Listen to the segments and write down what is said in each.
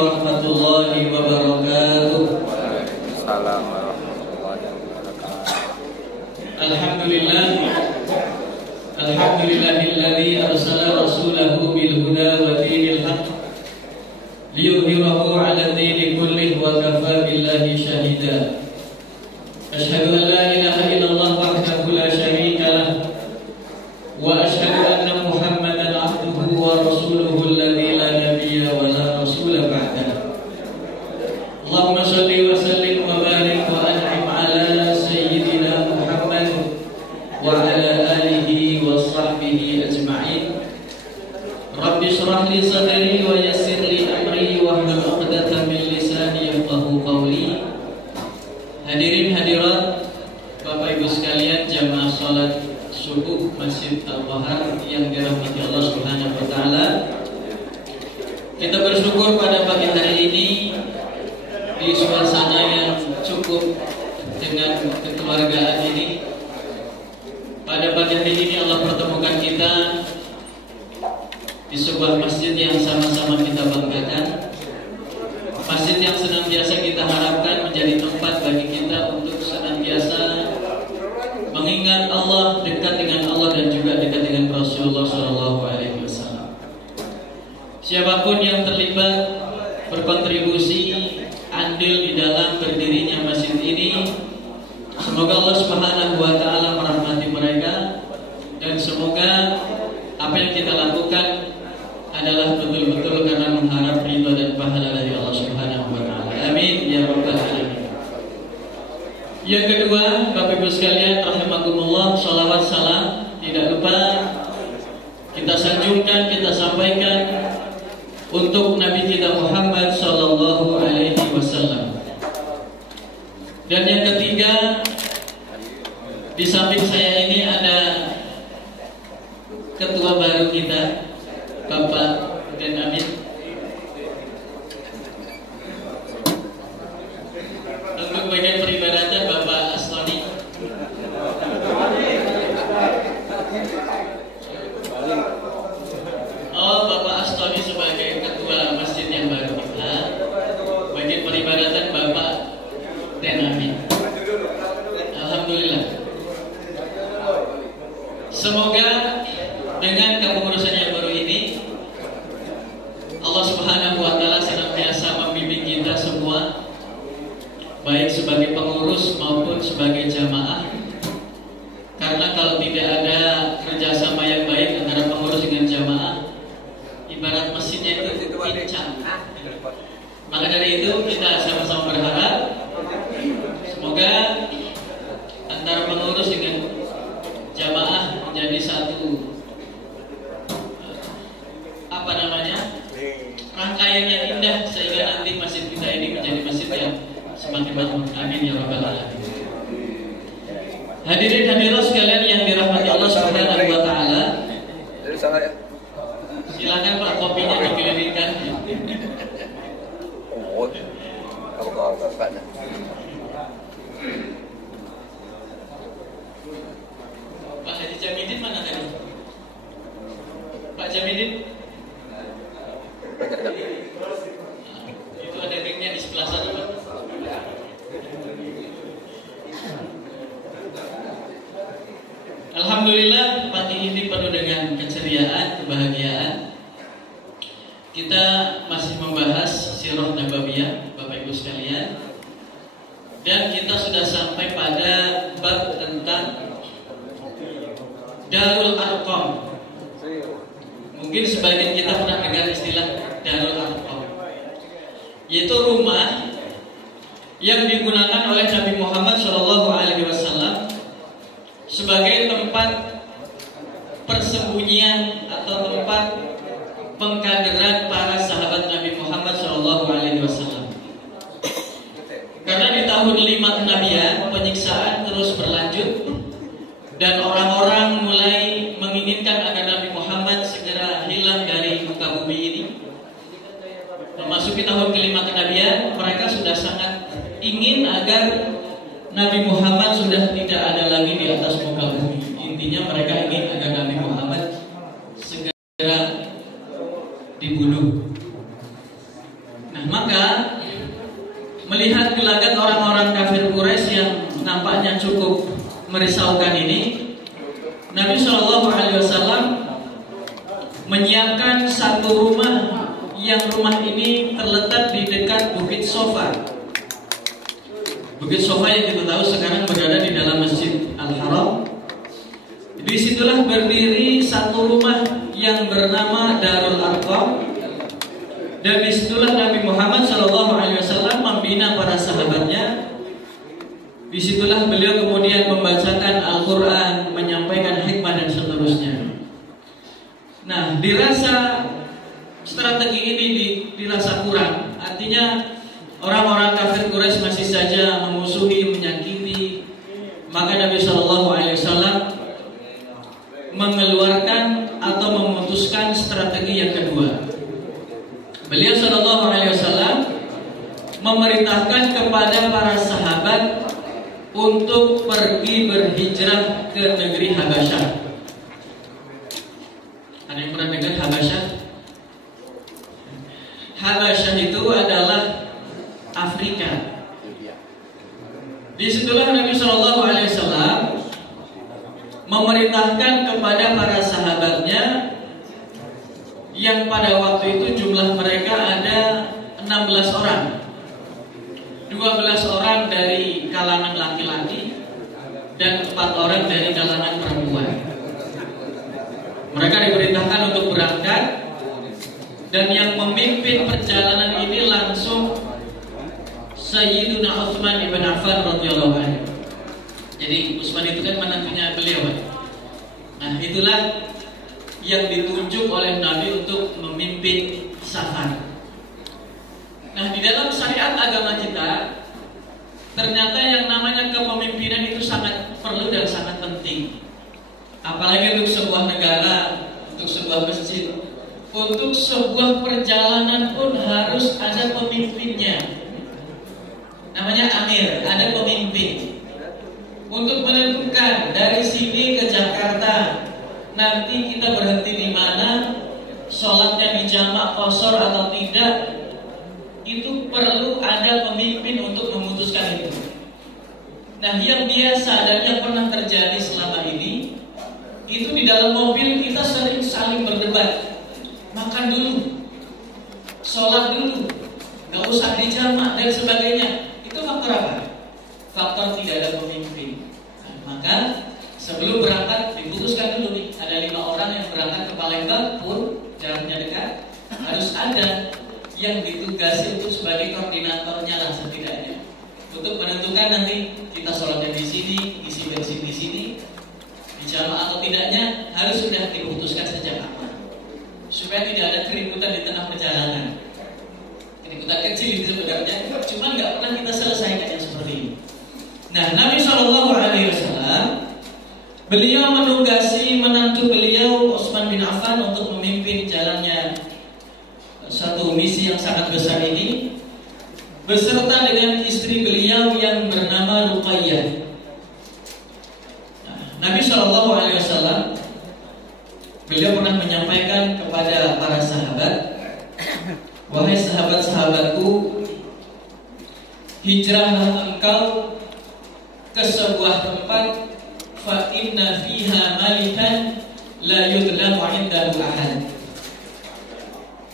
warahmatullahi wabarakatuh. Waalaikumsalam warahmatullahi wabarakatuh. Alhamdulillahilladzi arsala rasulahu bil huda wa dinil haqq liyudhhirahu 'ala dini kullih wa kafaa billahi shahida. Asyhadu an la ilaha illallah wahdahu la syarika lah wa asyhadu anna Muhammadan 'abduhu wa rasuluhu alladzi la nabiyya wa la rasula ba'dahu. Allahumma shalli wa sallim wa barik wa an'im 'ala sayyidina Muhammad wa 'ala alihi wa sahbihi ajma'in. Rabbi shrah li sadri wa yassir li amri wa hlul 'uqdatam min lisani yafqahu qawli. Hadirin hadirat Bapak Ibu sekalian, jamaah salat subuh Masjid Al-Bahar yang dirahmati Allah Subhanahu wa taala. Kita bersyukur pada pagi hari ini di suasana yang cukup dengan kekeluargaan ini. Pada pagi hari ini Allah pertemukan kita di sebuah masjid yang sama-sama kita banggakan. Masjid yang senantiasa kita harapkan menjadi tempat bagi kita untuk senantiasa mengingat Allah, dekat dengan Allah dan juga dekat dengan Rasulullah SAW. Siapapun yang terlibat berkontribusi andil di dalam berdirinya masjid ini, semoga Allah Subhanahu wa taala merahmati mereka dan semoga apa yang kita lakukan adalah betul-betul karena mengharap ridha dan pahala dari Allah Subhanahu wa taala. Amin ya rabbal alamin. Yang kedua, Bapak Ibu sekalian rahimakumullah, shalawat salam tidak lupa kita sanjungkan, kita sampaikan untuk Nabi kita Muhammad sallallahu alaihi wasallam. Dan yang ketiga, di samping saya ini ada ketua baru kita, Bapak Den Amin. Untuk bagian peribadatan Bapak Astoni. Oh, Bapak Astoni sebagai ketua masjid yang baru kita. Bagian peribadatan Bapak Den Amin. Alhamdulillah. Semoga dengan kepengurusan yang baru ini Allah Subhanahu wa taala senantiasa membimbing kita semua, baik sebagai pengurus maupun sebagai jamaah. Karena kalau tidak ada kerjasama yang baik antara pengurus dengan jamaah, ibarat mesinnya itu pincang. Maka dari itu kita sama-sama berharap semoga antara pengurus dengan jamaah menjadi satu rangkaian yang indah sehingga nanti masjid kita ini menjadi masjid yang semakin makmur. Amin ya rabbal alamin. Hadirin hadirat sekalian yang dirahmati Allah Subhanahu wa taala. Silakan Pak, kopinya dikirimkan. Pak Haji Jamidin mana tadi? Pak Jamidin? Itu ada ringnya di sebelah sana, Pak. Alhamdulillah, pagi ini penuh dengan keceriaan, kebahagiaan. Kita masih membahas sirah nabawiyah, Bapak Ibu sekalian. Dan kita sudah sampai pada bab tentang Darul Arqam. Mungkin sebagian kita pernah dengar istilah Darul Arqam, yaitu rumah yang digunakan oleh Nabi Muhammad SAW sebagai tempat persembunyian atau tempat pengkaderan para sahabat Nabi Muhammad SAW. Karena di tahun 5 kenabian penyiksaan terus berlanjut dan orang-orang mulai menginginkan agar Nabi Muhammad segera hilang dari muka bumi ini. Memasuki tahun ke-5 kenabian, mereka sudah sangat ingin agar Nabi Muhammad sudah tidak ada lagi di atas muka bumi. Intinya mereka ingin agar Nabi Muhammad segera dibunuh. Nah, maka melihat gelagat orang-orang kafir Quraisy yang nampaknya cukup merisaukan ini, Nabi Shallallahu Alaihi Wasallam menyiapkan satu rumah yang rumah ini terletak di dekat Bukit Sofa. Bukit Sofa yang kita tahu sekarang berada di dalam Masjid Al-Haram. Disitulah berdiri satu rumah yang bernama Darul Arqam. Dan disitulah Nabi Muhammad SAW membina para sahabatnya. Disitulah beliau kemudian membacakan Al-Quran, menyampaikan hikmah dan seterusnya. Nah, dirasa strategi ini dirasa kurang. Artinya orang-orang kafir Quraisy masih saja memusuhi, menyakiti. Maka Nabi SAW mengeluarkan atau memutuskan strategi yang kedua. Beliau SAW memerintahkan kepada para sahabat untuk pergi berhijrah ke negeri Habasyah. Ada yang pernah dengar Habasyah? Habasyah itu adalah Afrika. Disitulah Nabi SAW memerintahkan kepada para sahabatnya yang pada waktu itu jumlah mereka ada 16 orang. 12 orang dari kalangan laki-laki dan 4 orang dari kalangan perempuan. Mereka diperintahkan untuk berangkat, dan yang memimpin perjalanan ini langsung Sayyiduna Utsman ibn Affan radhiyallahu anhu. Jadi Utsman itu kan menantunya beliau. Nah, itulah yang ditunjuk oleh Nabi untuk memimpin safar. Nah, di dalam syariat agama kita ternyata yang namanya kepemimpinan itu sangat perlu dan sangat penting. Apalagi untuk sebuah negara, untuk sebuah masjid, untuk sebuah perjalanan pun harus ada pemimpinnya. Namanya amir, ada pemimpin. Untuk menentukan dari sini ke Jakarta, nanti kita berhenti di mana, sholatnya di jamak qashar atau tidak, itu perlu ada pemimpin untuk memutuskan itu. Nah, yang biasa dan yang pernah terjadi selama ini, itu di dalam mobil kita sering saling berdebat. Makan dulu, sholat dulu, gak usah di jamak dan sebagainya. Itu faktor apa? Faktor tidak ada pemimpin. Nah, maka sebelum berangkat diputuskan dulu nih, ada 5 orang yang berangkat ke Palembang pun jaraknya dekat, harus ada yang ditugasi untuk sebagai koordinatornya lah setidaknya, untuk menentukan nanti kita sholatnya di sini, isi bensin di sini, di jamaah atau tidaknya harus sudah diputuskan sejak awal, supaya tidak ada keributan di tengah perjalanan. Keributan kecil itu sebenarnya, cuma nggak pernah kita selesaikan yang seperti ini. Nah, Nabi SAW beliau menugasi menantu beliau Utsman bin Affan untuk memimpin jalannya satu misi yang sangat besar ini, beserta dengan istri beliau yang bernama Ruqayyah. Nah, Nabi SAW beliau pernah menyampaikan kepada para sahabat, wahai sahabat-sahabatku, hijrahlah engkau ke sebuah tempat, fa inna fiha malikan la yudlamu indahu ahad.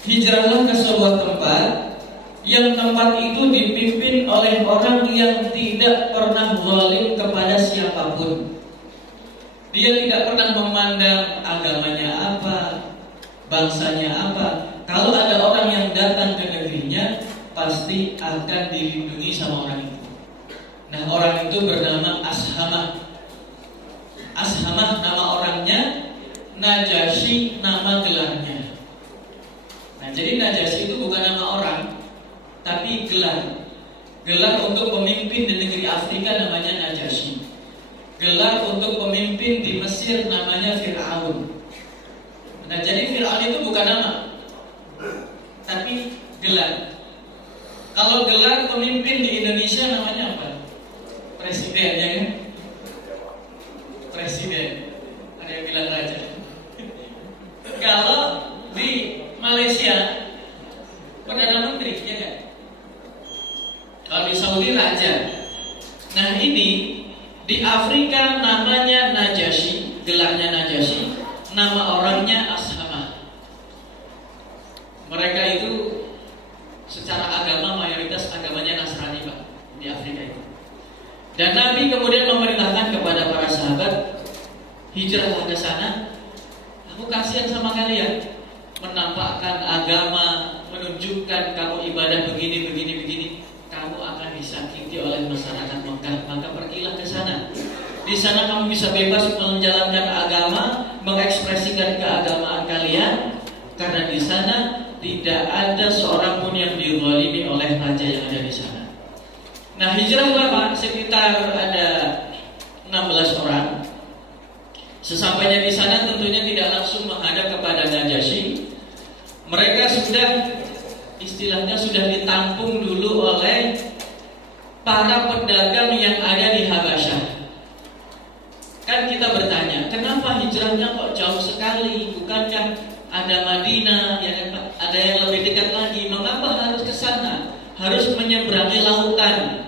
Hijrahlah ke sebuah tempat yang tempat itu dipimpin oleh orang yang tidak pernah zalim kepada siapapun. Dia tidak pernah memandang agamanya apa, bangsanya apa. Kalau ada orang yang datang ke negerinya, pasti akan dilindungi sama orang itu. Nah, orang itu bernama Ashamah. Ashamah nama orangnya, Najasyi nama gelarnya. Nah, jadi Najasyi itu bukan nama orang, tapi gelar. Gelar untuk pemimpin di negeri Afrika namanya Najasyi. Gelar untuk pemimpin di Mesir namanya Fir'aun. Nah, jadi Fir'aun itu bukan nama, tapi gelar. Kalau gelar pemimpin di Indonesia namanya apa? Presiden, ya kan? Presiden. Ada yang bilang raja. Kalau di Malaysia Perdana Menteri, ya kan? Saudi raja. Nah ini di Afrika namanya Najasyi, gelarnya Najasyi, nama orangnya Ashamah. Mereka itu secara agama mayoritas agamanya Nasrani Pak di Afrika itu. Dan Nabi kemudian memerintahkan kepada para sahabat, hijrahlah ke sana. Aku kasihan sama kalian, menampakkan agama, menunjukkan kamu ibadah begini. Kamu akan disakiti oleh masyarakat Mekah, maka pergilah ke sana. Di sana kamu bisa bebas menjalankan agama, mengekspresikan keagamaan kalian, karena di sana tidak ada seorang pun yang dizalimi oleh raja yang ada di sana. Nah, hijrahlah Pak, sekitar ada 16 orang. Sesampainya di sana tentunya tidak langsung menghadap kepada Najasyi. Mereka sudah istilahnya sudah ditampung dulu oleh para pedagang yang ada di Habasyah. Kan kita bertanya, kenapa hijrahnya kok jauh sekali? Bukankah ada Madinah, ya kan Pak? Ada yang lebih dekat lagi. Mengapa harus ke sana? Harus menyeberangi lautan.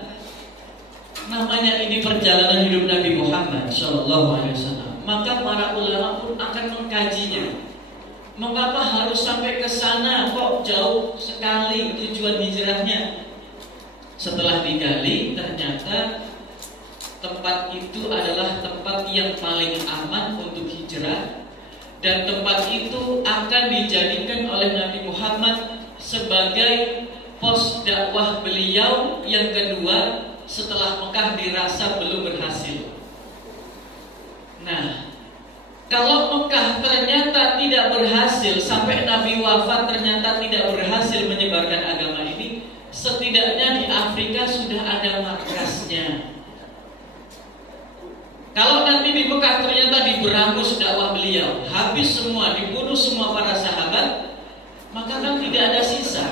Namanya ini perjalanan hidup Nabi Muhammad SAW. Maka para ulama pun akan mengkajinya. Mengapa harus sampai ke sana? Kok jauh sekali tujuan hijrahnya? Setelah digali, ternyata tempat itu adalah tempat yang paling aman untuk hijrah. Dan tempat itu akan dijadikan oleh Nabi Muhammad sebagai pos dakwah beliau yang kedua setelah Mekah dirasa belum berhasil. Nah, kalau Mekah ternyata tidak berhasil, sampai Nabi wafat ternyata tidak berhasil menyebarkan agama ini, setidaknya di Afrika sudah ada markasnya. Kalau nanti di Mekah ternyata diberangus dakwah beliau, habis semua, dibunuh semua para sahabat, maka kan tidak ada sisa.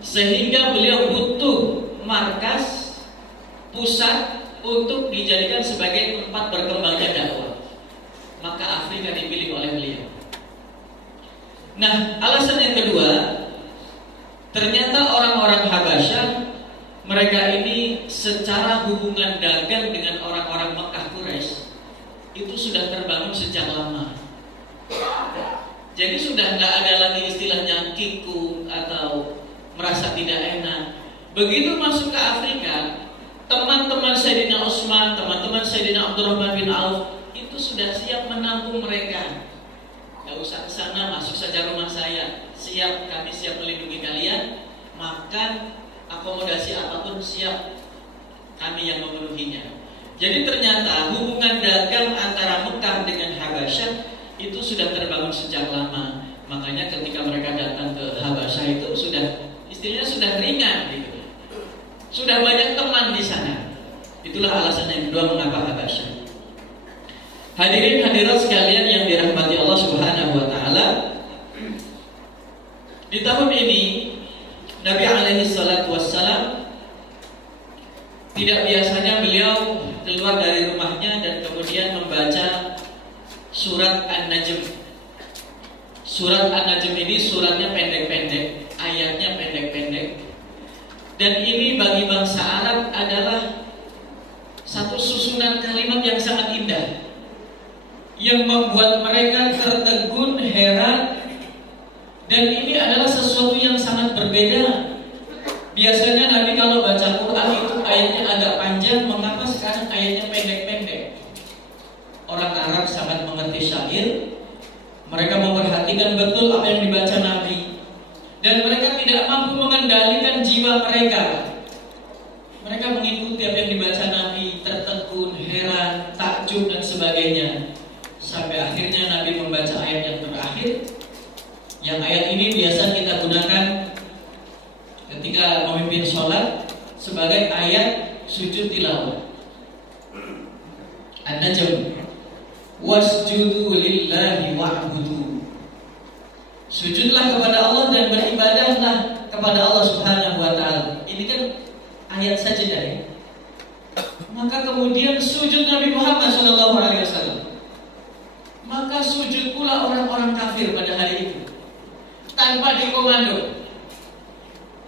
Sehingga beliau butuh markas, pusat untuk dijadikan sebagai tempat berkembangnya dakwah. Maka Afrika dipilih oleh beliau. Nah, alasan yang kedua, ternyata orang-orang Habasyah, mereka ini secara hubungan dagang dengan orang-orang Mekah Quraisy itu sudah terbangun sejak lama. Jadi sudah nggak ada lagi istilahnya kiku atau merasa tidak enak. Begitu masuk ke Afrika, teman-teman Sayyidina Utsman, teman-teman Sayyidina Abdurrahman bin Auf itu sudah siap menampung mereka. Gak usah ke sana, masuk saja rumah saya. Siap, kami siap melindungi kalian. Makan, akomodasi apapun siap, kami yang memenuhinya. Jadi ternyata hubungan dagang antara Mekah dengan Habasyah itu sudah terbangun sejak lama. Makanya ketika mereka datang ke Habasyah itu sudah istilahnya sudah ringan gitu. Sudah banyak teman di sana. Itulah alasan yang kedua mengapa Habasyah. Hadirin hadirat sekalian yang dirahmati Allah Subhanahu wa taala. Di tahun ini Nabi alaihi salatu wassalam tidak biasanya beliau keluar dari rumahnya dan kemudian membaca surat An-Najm. Surat An-Najm ini suratnya pendek-pendek, ayatnya pendek-pendek. Dan ini bagi bangsa Arab adalah satu susunan kalimat yang sangat indah, yang membuat mereka tertegun, heran. Dan ini adalah sesuatu yang sangat berbeda. Biasanya Nabi kalau baca Quran itu ayatnya agak panjang. Mengapa sekarang ayatnya pendek-pendek? Orang Arab sangat mengerti syair. Mereka memperhatikan betul apa yang dibaca Nabi. Dan mereka tidak mampu mengendalikan jiwa mereka. Mereka mengikuti apa yang dibaca Nabi, tertegun, heran, takjub dan sebagainya. Sampai akhirnya Nabi membaca ayat yang terakhir. Yang ayat ini biasa kita gunakan ketika memimpin sholat sebagai ayat sujud tilawah. An-Najm. Wasjudu lillahi wa'budu. Sujudlah kepada Allah dan beribadahlah kepada Allah Subhanahu wa taala. Ini kan ayat sajadah ya. Maka kemudian sujud Nabi Muhammad SAW. Maka sujud pula orang-orang kafir pada hari itu tanpa dikomando.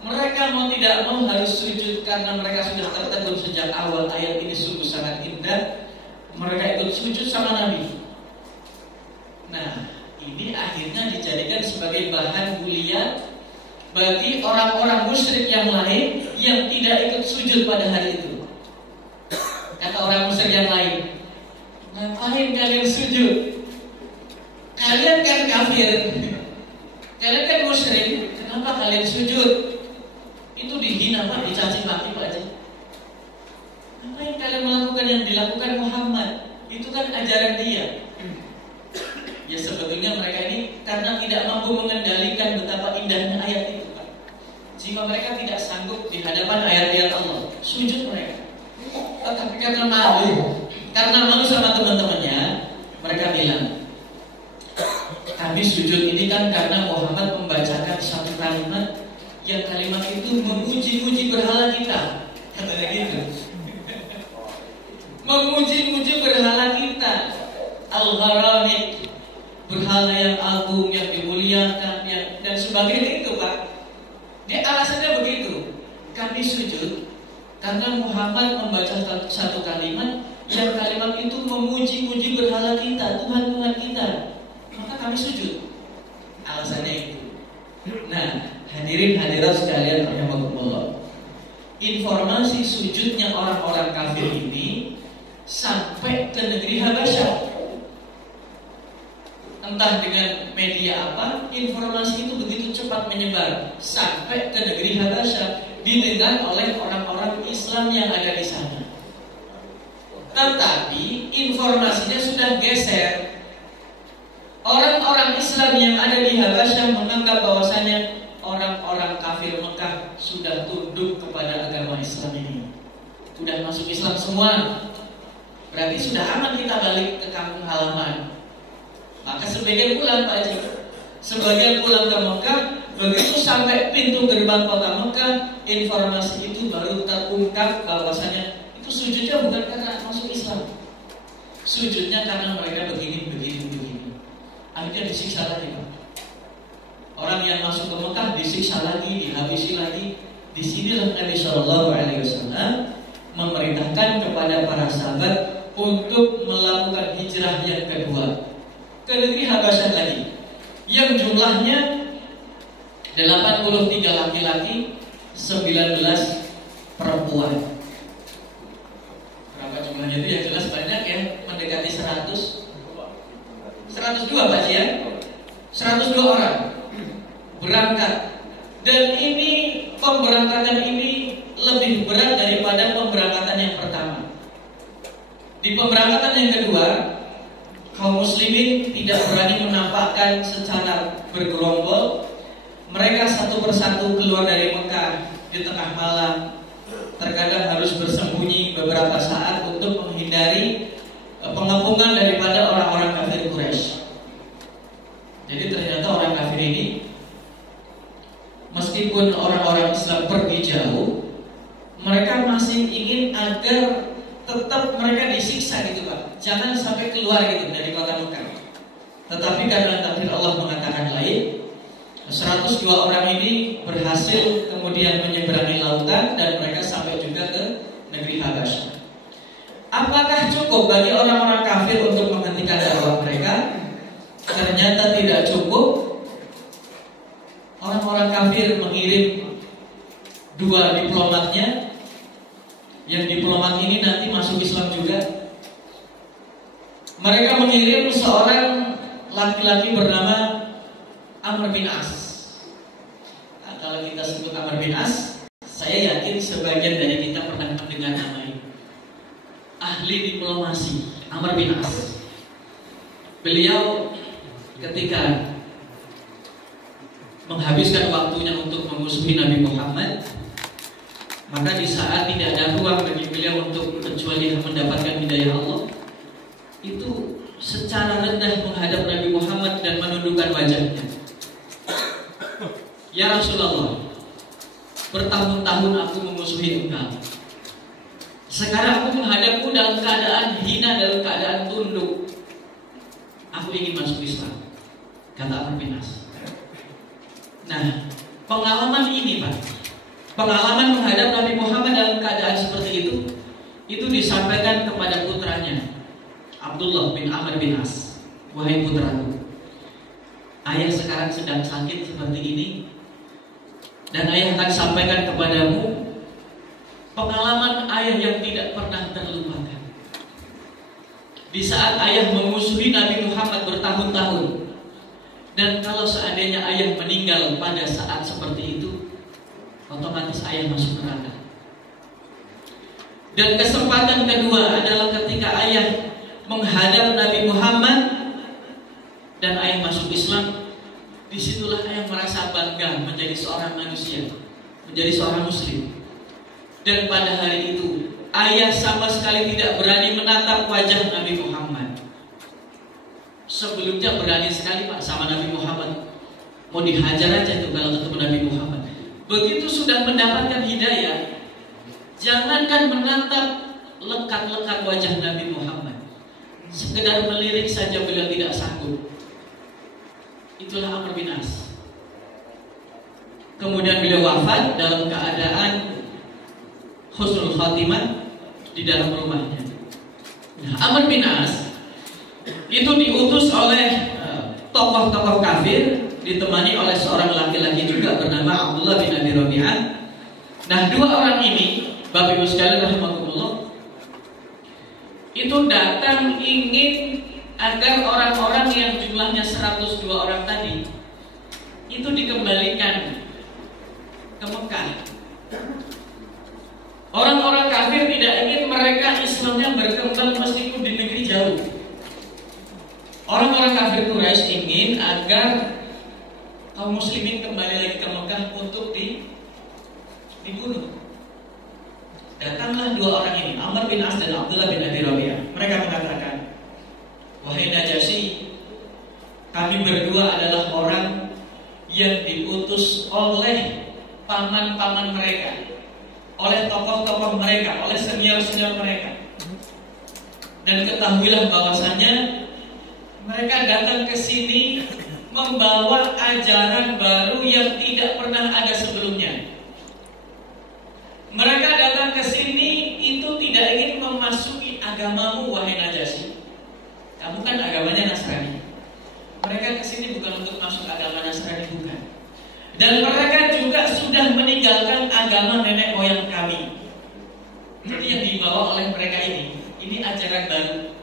Mereka mau tidak mau harus sujud karena mereka sudah tertegun sejak awal ayat ini sungguh sangat indah. Mereka ikut sujud sama Nabi. Nah, ini akhirnya dijadikan sebagai bahan bulian bagi orang-orang musyrik yang lain yang tidak ikut sujud pada hari itu. Kata orang musyrik yang lain, ngapain kalian sujud? Kalian kan kafir, kalian kan musyrik, kenapa kalian sujud? Itu dihina Pak, dicaci maki Pak Haji. Ngapain kalian melakukan yang dilakukan Muhammad? Itu kan ajaran dia. Ya sebetulnya mereka ini karena tidak mampu mengendalikan betapa indahnya ayat itu Pak, sehingga mereka tidak sanggup di hadapan ayat-ayat Allah, sujud mereka. Tetapi karena malu sama teman-temannya, mereka bilang, kami sujud ini kan karena Muhammad membacakan satu kalimat yang kalimat itu memuji-muji berhala kita. Katanya gitu. Memuji-muji berhala kita, Al-Gharamik, berhala yang agung, yang dimuliakan, dan sebagainya itu Pak. Dia alasannya begitu. Kami sujud karena Muhammad membaca satu kalimat yang kalimat itu memuji-muji berhala kita, Tuhan-Tuhan kita. Maka kami sujud. Alasannya itu. Nah, hadirin hadirat sekalian rahimakumullah. Informasi sujudnya orang-orang kafir ini sampai ke negeri Habasyah. Entah dengan media apa, informasi itu begitu cepat menyebar sampai ke negeri Habasyah, didengar oleh orang-orang Islam yang ada di sana. Tetapi informasinya sudah geser. Orang-orang Islam yang ada di Habasyah menganggap bahwasanya orang-orang kafir Mekah sudah tunduk kepada agama Islam ini, sudah masuk Islam semua. Berarti sudah aman kita balik ke kampung halaman. Maka sebagian pulang Pak Haji, sebagian pulang ke Mekah. Begitu sampai pintu gerbang kota Mekah, informasi itu baru terungkap bahwasanya itu sujudnya bukan karena masuk Islam, sujudnya karena mereka begini. Akhirnya disiksa lagi Pak. Orang yang masuk ke Mekah disiksa lagi, dihabisi lagi. Disinilah Nabi SAW memerintahkan kepada para sahabat untuk melakukan hijrah yang kedua ke negeri Habasyah lagi, yang jumlahnya 83 laki-laki, 19 perempuan. Berapa jumlahnya itu? Yang jelas banyak ya, mendekati 102 Pak ya, 102 orang berangkat. Dan ini pemberangkatan ini lebih berat daripada pemberangkatan yang pertama. Di pemberangkatan yang kedua, kaum muslimin tidak berani menampakkan secara bergerombol. Mereka satu persatu keluar dari Mekah di tengah malam. Terkadang harus bersembunyi beberapa saat untuk menghindari pengepungan daripada orang-orang kafir Quraisy. Jadi ternyata orang kafir ini, meskipun orang-orang Islam pergi jauh, mereka masih ingin agar tetap mereka disiksa gitu Pak. Jangan sampai keluar gitu dari kota Mekah. Tetapi karena takdir Allah mengatakan lain, 102 orang ini berhasil kemudian menyeberangi lautan dan mereka sampai juga ke negeri Habasyah. Apakah cukup bagi orang-orang kafir untuk menghentikan dakwah mereka? Ternyata tidak cukup. Orang-orang kafir mengirim 2 diplomatnya. Yang diplomat ini nanti masuk Islam juga. Mereka mengirim seorang laki-laki bernama Amr bin As. Nah, kalau kita sebut Amr bin As, saya yakin sebagian dari kita pernah mendengar nama ini. Ahli diplomasi, Amr bin As. Beliau ketika menghabiskan waktunya untuk memusuhi Nabi Muhammad, maka di saat tidak ada ruang bagi beliau untuk kecuali mendapatkan hidayah Allah, itu secara rendah menghadap Nabi Muhammad dan menundukkan wajahnya. Ya Rasulullah, bertahun-tahun aku memusuhi engkau. Sekarang aku menghadapmu dalam keadaan hina, dalam keadaan tunduk. Aku ingin masuk Islam, kata Amr bin As. Nah, pengalaman ini Pak, Pengalaman menghadap Nabi Muhammad dalam keadaan seperti itu disampaikan kepada putranya Abdullah bin Amr bin As. Wahai putraku, ayah sekarang sedang sakit seperti ini, dan ayah akan sampaikan kepadamu pengalaman ayah yang tidak pernah terlupakan. Di saat ayah memusuhi Nabi Muhammad bertahun-tahun, dan kalau seandainya ayah meninggal pada saat seperti itu, otomatis ayah masuk neraka. Dan kesempatan kedua adalah ketika ayah menghadap Nabi Muhammad dan ayah masuk Islam. Disitulah ayah merasa bangga menjadi seorang manusia, menjadi seorang muslim. Dan pada hari itu ayah sama sekali tidak berani menatap wajah Nabi Muhammad. Sebelumnya berani sekali Pak sama Nabi Muhammad, mau dihajar aja itu kalau ketemu Nabi Muhammad. Begitu sudah mendapatkan hidayah, jangankan menatap lekat-lekat wajah Nabi Muhammad, sekedar melirik saja beliau tidak sanggup. Itulah Amr bin As. Kemudian beliau wafat dalam keadaan husnul khatimah di dalam rumahnya. Nah, Amr bin As itu diutus oleh tokoh-tokoh kafir, ditemani oleh seorang laki-laki juga bernama Abdullah bin Abi Rabi'ah. Nah, dua orang ini, Bapak Ibu sekalian rahimakumullah, itu datang ingin agar orang-orang yang jumlahnya 102 orang tadi itu dikembalikan ke Mekah. Orang-orang kafir tidak ingin mereka Islamnya berkembang meskipun di negeri jauh. Orang-orang kafir Quraisy ingin agar kaum muslimin kembali lagi ke Mekah untuk dibunuh. Datanglah dua orang ini, Amr bin As dan Abdullah bin Abi Rabi'ah. Mereka mengatakan, wahai Najasyi, kami berdua adalah orang yang diutus oleh paman-paman mereka, oleh tokoh-tokoh mereka, oleh senior-senior mereka. Dan ketahuilah bahwasanya mereka datang ke sini membawa ajaran baru yang tidak pernah ada sebelumnya. Mereka datang ke sini itu tidak ingin memasuki agamamu, wahai Najasyi. Kamu kan agamanya Nasrani. Mereka ke sini bukan untuk masuk agama Nasrani, bukan. Dan mereka juga sudah meninggalkan agama nenek moyang kami. Jadi yang dibawa oleh mereka ini ajaran baru.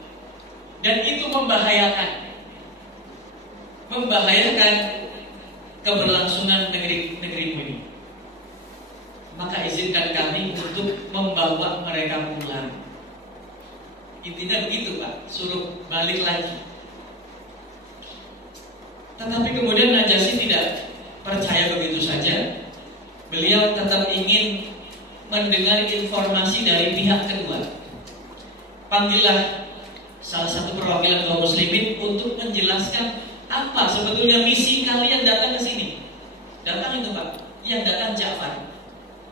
Dan itu membahayakan keberlangsungan negerimu ini. Maka izinkan kami untuk membawa mereka pulang. Intinya begitu Pak, suruh balik lagi. Tetapi kemudian Najasyi tidak percaya begitu saja. Beliau tetap ingin mendengar informasi dari pihak kedua. Panggillah salah satu perwakilan kaum muslimin untuk menjelaskan apa sebetulnya misi kalian datang ke sini. Datang itu Pak, yang datang Ja'far,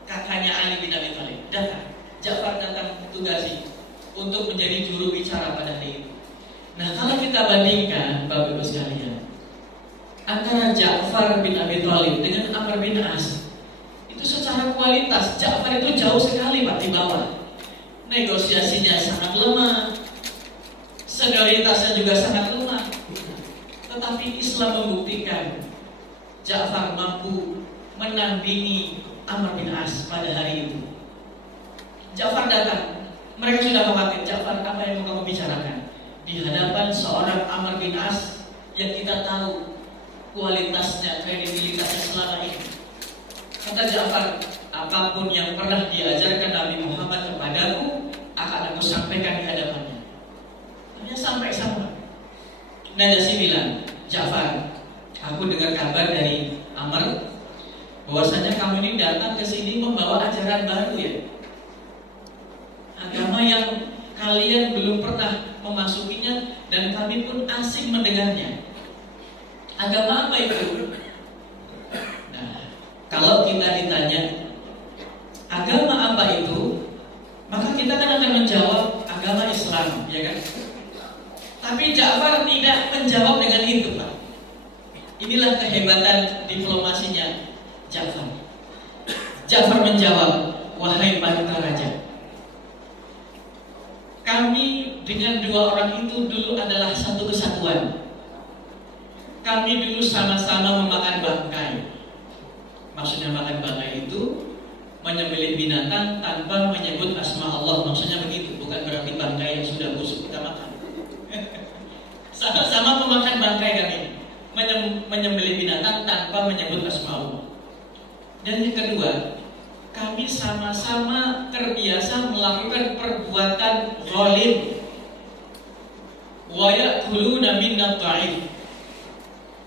kakaknya Ali bin Abi Thalib. Datang, Ja'far datang tugasi untuk menjadi juru bicara pada hari itu. Nah, kalau kita bandingkan Bapak Ibu sekalian, antara Ja'far bin Abi Thalib dengan Amr bin As, itu secara kualitas Ja'far itu jauh sekali Pak di bawah. Negosiasinya sangat lemah, senioritasnya juga sangat lemah. Tetapi Islam membuktikan Ja'far mampu menandingi Amr bin As pada hari itu. Ja'far datang, mereka sudah khawatir, Ja'far apa yang mau kamu bicarakan? Di hadapan seorang Amr bin As yang kita tahu kualitasnya, kredibilitasnya selama ini. Kata Ja'far, apapun yang pernah diajarkan Nabi Muhammad kepadaku akan aku sampaikan di hadapannya. Hanya sampai sama. Najasyi bilang, Ja'far, aku dengar kabar dari Amr bahwasanya kamu ini datang ke sini membawa ajaran baru ya. Agama yang kalian belum pernah memasukinya dan kami pun asing mendengarnya. Agama apa itu? Nah, kalau kita ditanya agama apa itu, maka kita kan akan menjawab agama Islam, ya kan? Tapi Ja'far tidak menjawab dengan itu, Pak. Inilah kehebatan diplomasinya Ja'far. Ja'far menjawab, wahai paduka raja, kami dengan dua orang itu dulu adalah satu kesatuan. Kami dulu sama-sama memakan bangkai. Maksudnya makan bangkai itu menyembelih binatang tanpa menyebut asma Allah. Maksudnya begitu, bukan berarti bangkai yang sudah busuk kita makan. Sama-sama memakan bangkai kami, menyembelih binatang tanpa menyebut asma Allah. Dan yang kedua, kami sama-sama terbiasa melakukan perbuatan zalim. Wa ya'kuluna minat ta'if,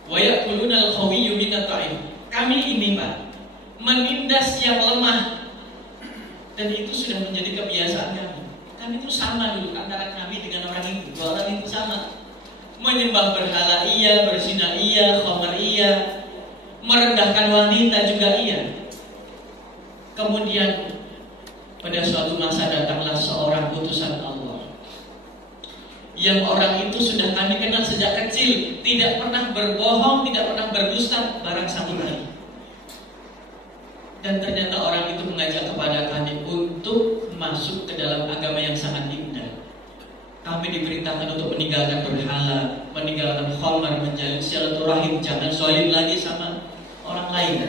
wa ya'kuluna al-khawiyyu minat ta'if. Kami ini Pak, menindas yang lemah, dan itu sudah menjadi kebiasaan kami. Kami itu sama dulu antara kami dengan orang itu. Dua orang itu sama. Menyembah berhala iya, berzina iya, khamar iya, merendahkan wanita juga iya. Kemudian pada suatu masa datanglah seorang utusan Allah, yang orang itu sudah kami kenal sejak kecil, tidak pernah berbohong, tidak pernah berdusta barang satu kali. Dan ternyata orang itu mengajak kepada kami untuk masuk ke dalam agama yang sangat indah. Kami diperintahkan untuk meninggalkan berhala, meninggalkan khamar, menjalin silaturahim, jangan zalim lagi sama orang lain.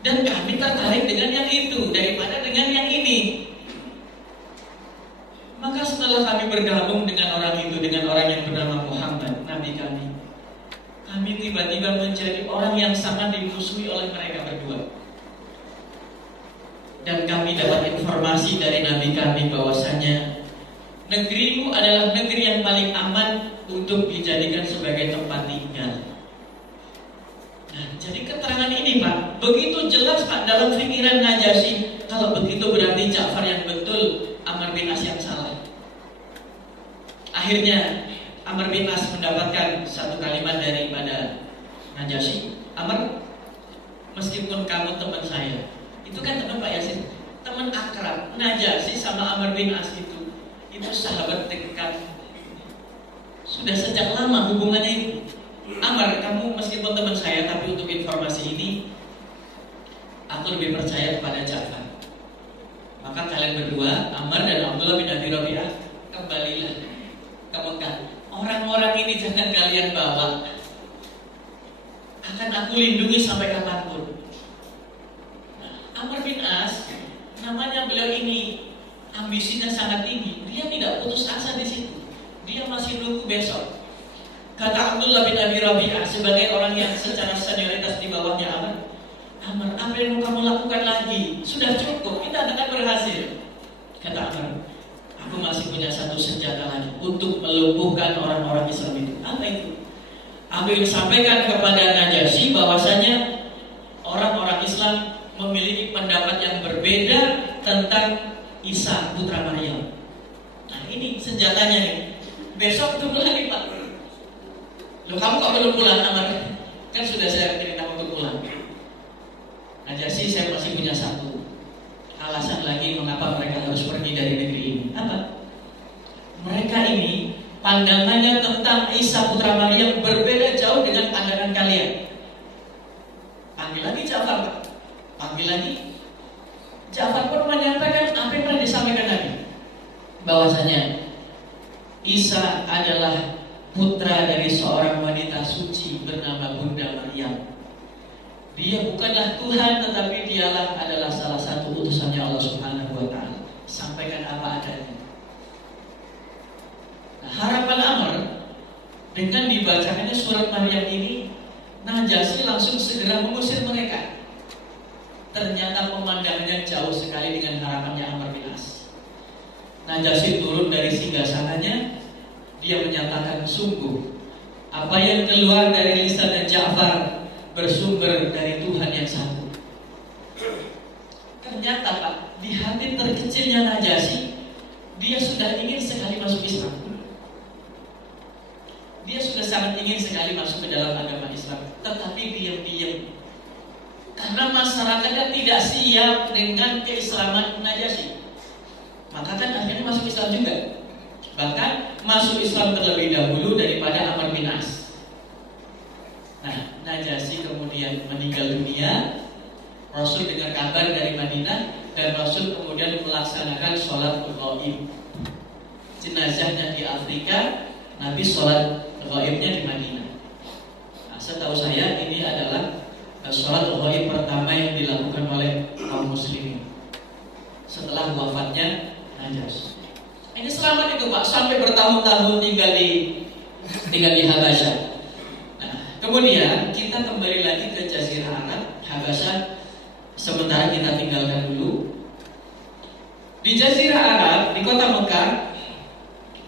Dan kami tertarik dengan yang itu daripada dengan yang ini. Maka setelah kami bergabung dengan orang itu, dengan orang yang bernama Muhammad, Nabi kami tiba-tiba menjadi orang yang sangat dimusuhi oleh mereka berdua. Dan kami dapat informasi dari Nabi kami bahwasanya negerimu adalah negeri yang paling aman untuk dijadikan sebagai tempat tinggal. Nah, jadi keterangan ini Pak, begitu jelas Pak dalam pikiran Najasyi. Kalau begitu berarti Ja'far yang betul, Amr bin As yang salah. Akhirnya Amr bin As mendapatkan satu kalimat daripada Najasyi. Amr, meskipun kamu teman saya, itu kan teman Pak Yasin, teman akrab. Najasyi sama Amr bin As itu sahabat dekat, sudah sejak lama hubungannya itu. Amr, kamu meskipun teman saya, tapi untuk informasi ini aku lebih percaya kepada Ja'far. Maka kalian berdua, Amr dan Abdullah bin Abi Rabi'ah, kembalilah ke Mekah. Orang-orang ini jangan kalian bawa, akan aku lindungi sampai kapanpun. Amr bin As, namanya beliau ini ambisinya sangat tinggi. Dia tidak putus asa di situ. Dia masih nunggu besok. Kata Abdullah bin Abi Rabi'ah sebagai orang yang secara senioritas di bawahnya Amr, apa yang mau kamu lakukan lagi? Sudah cukup, kita akan berhasil. Kata Amr, aku masih punya satu senjata lagi untuk melumpuhkan orang-orang Islam itu. Apa itu? Aku ingin sampaikan kepada Najasyi bahwasanya orang-orang Islam memiliki pendapat yang berbeda tentang Isa putra Maryam. Nah ini senjatanya nih. Besok tunggu lagi Pak. Loh kamu kok belum pulang Amr? Kan sudah saya minta untuk pulang. Najasyi, saya masih punya satu alasan lagi mengapa mereka harus pergi dari negeri ini. Apa? Mereka ini pandangannya tentang Isa putra Maryam berbeda jauh dengan pandangan kalian. Panggil lagi Ja'far Pak. Panggil lagi. Ja'far pun menyatakan apa yang pernah disampaikan Nabi, bahwasanya Isa adalah putra dari seorang wanita suci bernama Bunda Maryam. Dia bukanlah Tuhan, tetapi dialah adalah salah satu utusannya Allah Subhanahu wa Ta'ala. Sampaikan apa adanya. Nah, harapan Amr dengan dibacakannya surat Maryam ini, Najasyi langsung segera mengusir mereka. Ternyata pemandangannya jauh sekali dengan harapannya Amr bin As. Najasyi turun dari singgasananya. Dia menyatakan, sungguh apa yang keluar dari lisan Ja'far bersumber dari Tuhan yang satu. Ternyata Pak, di hati terkecilnya Najasyi, dia sudah ingin sekali masuk Islam. Dia sudah sangat ingin sekali masuk ke dalam agama Islam, tetapi diam-diam. Karena masyarakatnya tidak siap dengan keislaman Najasyi. Maka kan akhirnya masuk Islam juga. Bahkan masuk Islam terlebih dahulu daripada Amr bin As. Nah, Najasyi kemudian meninggal dunia. Rasul dengar kabar dari Madinah dan Rasul kemudian melaksanakan sholat ghaib. Jenazahnya di Afrika, Nabi sholat ghaibnya di Madinah. Nah, setahu saya ini adalah sholat ghaib pertama yang dilakukan oleh kaum muslimin setelah wafatnya Najash. Ini selamat itu Pak, sampai bertahun-tahun tinggal di Habasyah. Nah, kemudian kita kembali lagi ke Jazirah Arab, Habasyah. Sementara kita tinggalkan dulu. Di Jazirah Arab, di kota Mekah,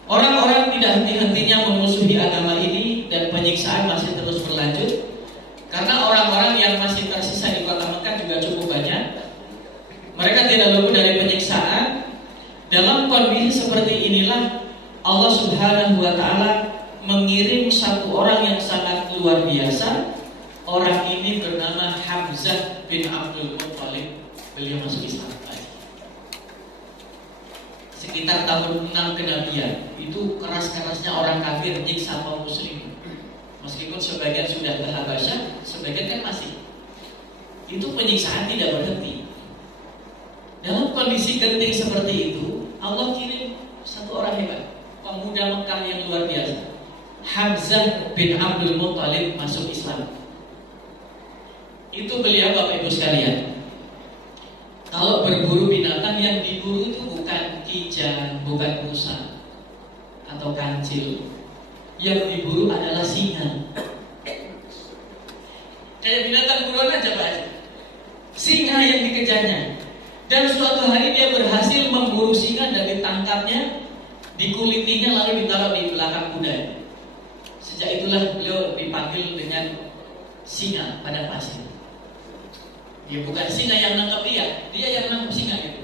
orang-orang tidak henti-hentinya memusuhi agama ini dan penyiksaan masih terus berlanjut. Karena orang-orang yang masih tersisa di kota Mekah juga cukup banyak. Mereka tidak luput dari penyiksaan. Dalam kondisi seperti inilah Allah Subhanahu wa Ta'ala mengirim satu orang yang sangat luar biasa. Orang ini bernama Hamzah bin Abdul Muttalib. Beliau masuk Islam sekitar tahun 6 kenabian. Itu keras-kerasnya orang kafir nyiksa kaum muslimin. Meskipun sebagian sudah ke Habasyah, sebagian kan masih. Itu penyiksaan tidak berhenti. Dalam kondisi genting seperti itu, Allah kirim satu orang hebat, pemuda Mekah yang luar biasa. Hamzah bin Abdul Muttalib masuk Islam. Itu beliau Bapak Ibu sekalian. Kalau berburu binatang, yang diburu itu bukan kijang, bukan musa atau kancil. Yang diburu adalah singa. Kayak binatang buruan aja Pak. Singa yang dikejarnya. Dan suatu hari dia berhasil memburu singa dan ditangkapnya, dikulitinya lalu ditaruh di belakang kuda. Sejak itulah beliau dipanggil dengan singa pada pasir. Dia bukan singa yang nangkap dia yang nangkap singa itu.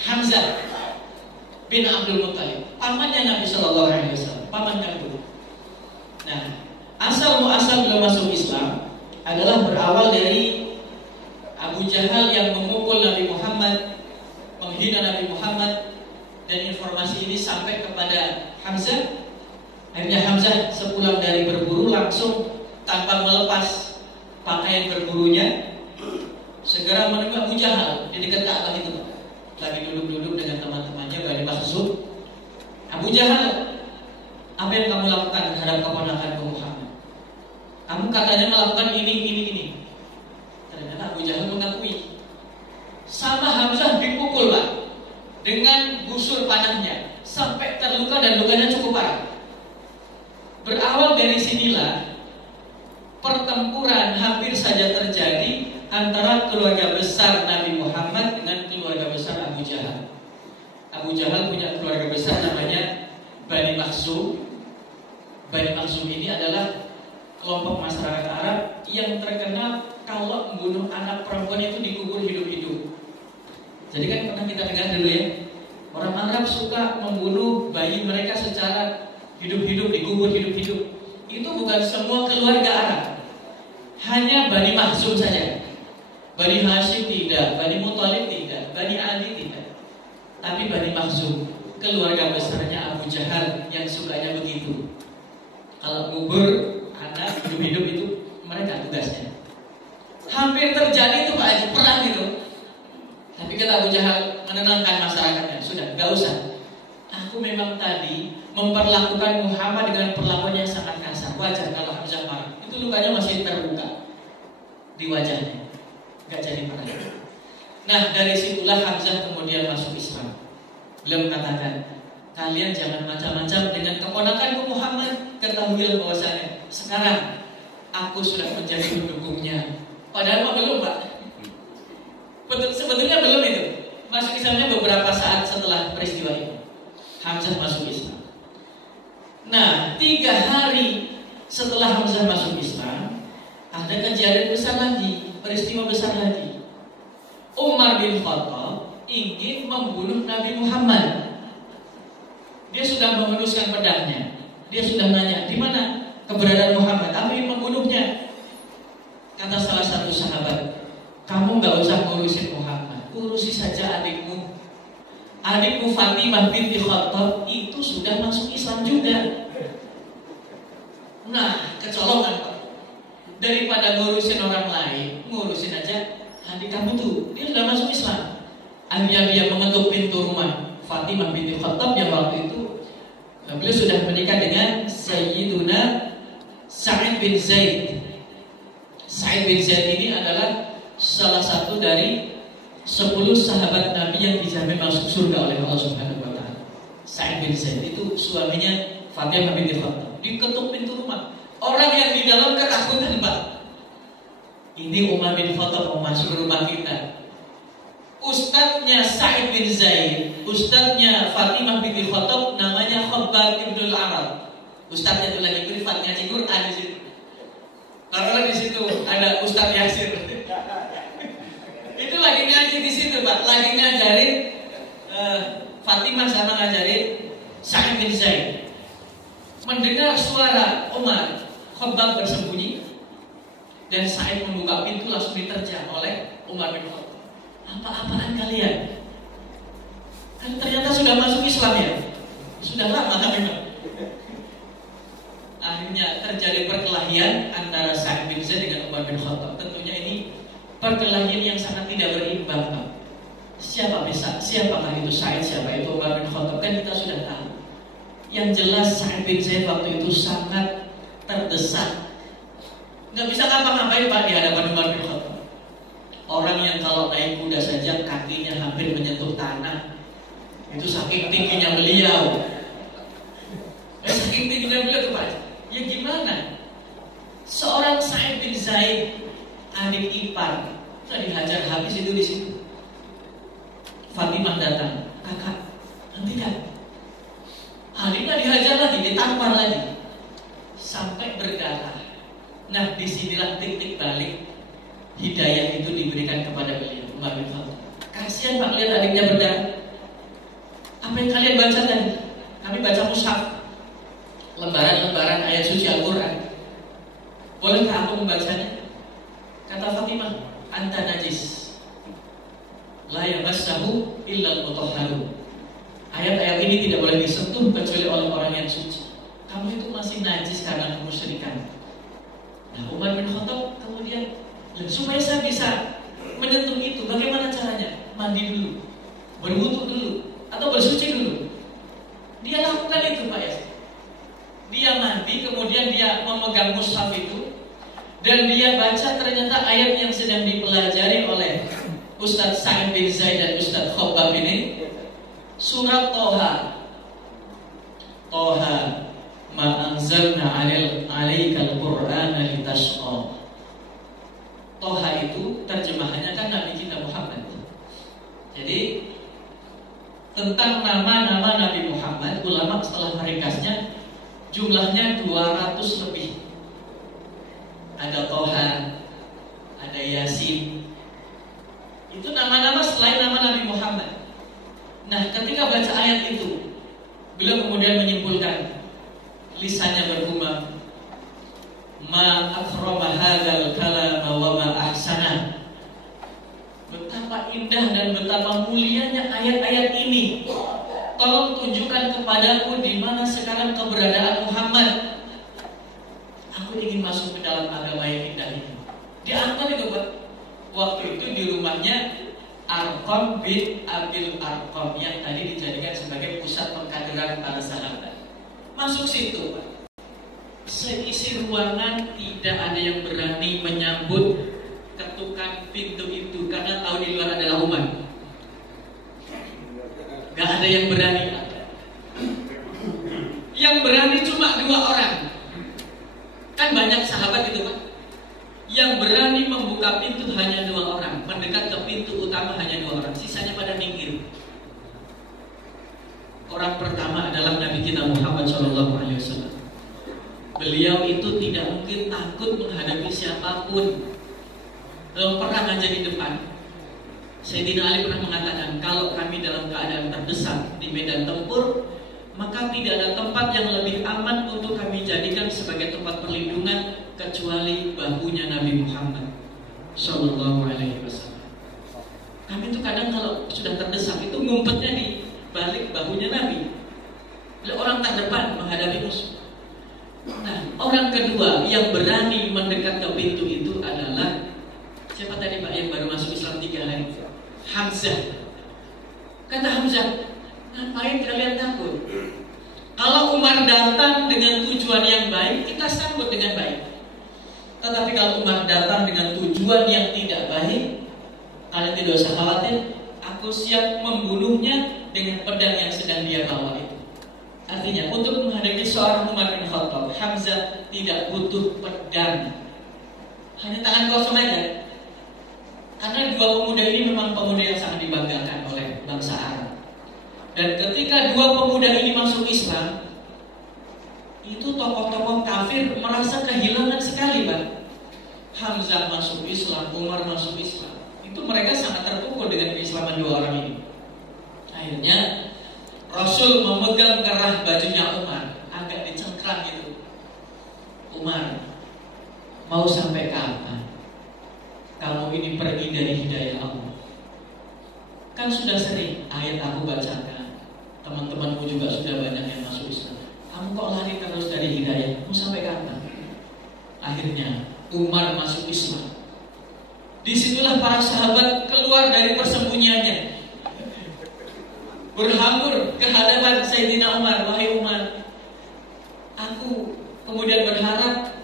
Hamzah bin Abdul Muttalib, pamannya Nabi Shallallahu Alaihi Wasallam, paman kandung. Nah, asal muasal beliau masuk Islam adalah berawal dari Abu Jahal yang memukul Nabi Muhammad, menghina Nabi Muhammad, dan informasi ini sampai kepada Hamzah. Akhirnya Hamzah sepulang dari berburu langsung tanpa melepas pakaian berburunya segera menemui Abu Jahal di dekat Ka'bah itu, lagi duduk-duduk dengan teman-temannya Bani Makhzum. Abu Jahal, apa yang kamu lakukan terhadap keponakanku Muhammad? Kamu katanya melakukan ini. Ternyata Abu Jahal mengakui. Sama Hamzah dipukul Pak, dengan busur panahnya sampai terluka dan lukanya cukup parah. Berawal dari sinilah pertempuran hampir saja terjadi antara keluarga besar Nabi Muhammad dengan keluarga besar Abu Jahal. Abu Jahal punya keluarga besar namanya Bani Makhzum. Bani Makhzum ini adalah kelompok masyarakat Arab yang terkenal kalau membunuh anak perempuan itu dikubur hidup-hidup. Jadi kan pernah kita dengar dulu ya, orang Arab suka membunuh bayi mereka secara hidup-hidup, dikubur hidup-hidup. Itu bukan semua keluarga Arab, hanya Bani Makhzum saja. Bani Hashim tidak, Bani Muttalib tidak, Bani Ali tidak. Tapi Bani Makhzum, keluarga besarnya Abu Jahal yang sukanya begitu. Kalau kubur anak hidup-hidup itu mereka tugasnya. Hampir terjadi itu Pak Haji, perang itu. Tapi kata Abu Jahal menenangkan masyarakatnya, sudah, gak usah. Aku memang tadi memperlakukan Muhammad dengan perlakuan yang sangat kasar. Wajar kalau Hamzah marah. Itu lukanya masih terbuka di wajahnya, gak jadi marah. Nah, dari situlah Hamzah kemudian masuk Islam. Beliau mengatakan, kalian jangan macam-macam dengan keponakanku Muhammad. Ketahuilah bahwasanya sekarang aku sudah menjadi pendukungnya. Padahal belum Pak. Sebetulnya belum itu. Masuk Islamnya beberapa saat setelah peristiwa itu. Hamzah masuk Islam. Nah, 3 hari setelah Hamzah masuk Islam, ada kejadian besar lagi, peristiwa besar lagi. Umar bin Khattab ingin membunuh Nabi Muhammad. Dia sudah mengeruskan pedangnya. Dia sudah nanya, di mana keberadaan Muhammad? Aku ingin membunuhnya. Kata salah satu sahabat, kamu gak usah ngurusin Muhammad, urusi saja adikmu. Adikmu Fatimah binti Khattab itu sudah masuk Islam juga. Nah, kecolongan Pak. Daripada ngurusin orang lain, ngurusin aja adik kamu tuh, dia sudah masuk Islam. Akhirnya dia mengetuk pintu rumah Fatimah binti Khattab yang waktu itu beliau sudah menikah dengan Sayyiduna Sa'id bin Zaid. Sa'id bin Zaid ini adalah salah satu dari 10 sahabat Nabi yang dijamin masuk surga oleh Allah Subhanahu wa taala. Sa'id bin Zaid itu suaminya Fatimah binti Khattab. Diketuk pintu rumah. Orang yang di dalam ketakutan, Pak. Ini Umar bin Khattab mau masuk rumah kita. Ustadznya Sa'id bin Zaid, ustadznya Fatimah binti Khattab namanya Khabbab ibnul Arab. Ustadznya itu lagi privat ngaji Quran di situ. Karena di situ ada Ustadz Yasir. Itu lagi ngaji di situ, Pak. Lagi ngajarin Fatimah sama ngajarin Sa'id bin Zaid. Mendengar suara Umar, Khabbab bersembunyi dan Sa'id membuka pintu langsung diterjang oleh Umar bin Khattab. Apa-apaan kalian? Kan ternyata sudah masuk Islam ya? Sudah lama memang. Akhirnya terjadi perkelahian antara Sa'id bin Zaid dengan Umar bin Khattab. Tentunya ini perkelahian yang sangat tidak berimbang, Pak. Siapakah itu Sa'id, siapa itu Umar bin Khattab? Kan kita sudah tahu. Yang jelas Sa'id bin Zaid waktu itu sangat terdesak. Nggak bisa ngapa-ngapain, Pak, di hadapan Umar bin Khattab. Orang yang kalau naik kuda saja kakinya hampir menyentuh tanah. Itu saking tingginya beliau. Saking tingginya beliau tuh, Pak. Ya gimana? Seorang Sa'id bin Zaid, adik ipar, sudah dihajar habis itu di situ. Fatimah datang, kakak, hentikan. Aliknya dihajar lagi, ditampar lagi, sampai berdarah. Nah, disinilah titik balik hidayah itu diberikan kepada beliau, Umar bin Khattab. Kasihan, Pak, lihat adiknya berdarah. Apa yang kalian baca tadi? Kami baca mushaf, lembaran-lembaran ayat suci Al-Quran. Bolehkah aku membacanya? Kata Fatimah, anta najis, la yamassahu illa al-mutahharun. Ayat-ayat ini tidak boleh disentuh kecuali oleh orang yang suci. Kamu itu masih najis karena kemusyrikan. Nah, Umar bin Khattab kemudian, supaya saya bisa menyentuh itu, bagaimana caranya? Mandi dulu, berwudu dulu, atau bersuci dulu. Dia lakukan itu, Pak Yas. Dia mandi, kemudian dia memegang mushaf itu, dan dia baca ternyata ayat yang sedang dipelajari oleh Ustadz Sa'id bin Zaid dan Ustadz Khabbab ini, surat Toha. Toha, ma anzalna alaikal qur'ana litashqa. Toha itu terjemahannya kan Nabi kita Muhammad. Jadi tentang nama-nama Nabi Muhammad, ulama setelah meringkasnya jumlahnya 200 lebih. Ada Toha, ada Yasin. Itu nama-nama selain nama Nabi Muhammad. Nah, ketika baca ayat itu, beliau kemudian menyimpulkan, lisannya bergumam, ma akhrama hadzal kalama wa ma ahsana. Betapa indah dan betapa mulianya ayat-ayat ini. Tolong tunjukkan kepadaku di mana sekarang keberadaan Muhammad. Aku ingin masuk ke dalam agama yang indah ini. Diangkat itu, Pak. Waktu itu di rumahnya Arqam bin Abil Arqam yang tadi dijadikan sebagai pusat pengkaderan para sahabat. Masuk situ, Pak. Seisi ruangan tidak ada yang berani menyambut ketukan pintu itu karena tahu di luar adalah Umar. Gak ada yang berani. Yang berani cuma 2 orang. Kan banyak sahabat itu, Pak. Yang berani membuka pintu hanya 2 orang, mendekat ke pintu utama hanya 2 orang, sisanya pada minggir. Orang pertama adalah Nabi kita Muhammad SAW. Beliau itu tidak mungkin takut menghadapi siapapun. Dalam perang aja di depan, Sayyidina Ali pernah mengatakan, kalau kami dalam keadaan terdesak di medan tempur, maka tidak ada tempat yang lebih aman untuk kami jadikan sebagai tempat perlindungan kecuali bahunya Nabi Muhammad Sallallahu Alaihi Wasallam. Kami itu kadang kalau sudah terdesak itu ngumpetnya di balik bahunya Nabi. Orang terdepan menghadapi musuh. Nah, orang kedua yang berani mendekat ke pintu itu adalah siapa tadi, Pak, yang baru masuk Islam 3 hari. Hamzah. Kata Hamzah, ngapain kalian takut? Kalau Umar datang dengan tujuan yang baik, kita sambut dengan baik. Tetapi kalau Umar datang dengan tujuan yang tidak baik, kalian tidak usah khawatir, aku siap membunuhnya dengan pedang yang sedang dia bawa itu. Artinya, untuk menghadapi seorang Umar bin Khattab, Hamzah tidak butuh pedang, hanya tangan kosong aja. Karena dua pemuda ini memang pemuda yang sangat dibanggakan oleh bangsa Arab. Dan ketika dua pemuda ini masuk Islam, itu tokoh-tokoh kafir merasa kehilangan sekali, Pak. Hamzah masuk Islam, Umar masuk Islam, itu mereka sangat terpukul dengan keislaman dua orang ini. Akhirnya Rasul memegang kerah bajunya Umar, agak dicengkram gitu. Umar, mau sampai kapan kamu ini pergi dari hidayah Allah? Kan sudah sering ayat aku bacakan, teman-temanmu juga sudah banyak yang masuk Islam. Kamu kok lari terus dari hidayah? Mau sampai kapan? Akhirnya Umar masuk Islam. Disitulah para sahabat keluar dari persembunyiannya, berhambur ke hadapan Sayyidina Umar. Wahai Umar, aku kemudian berharap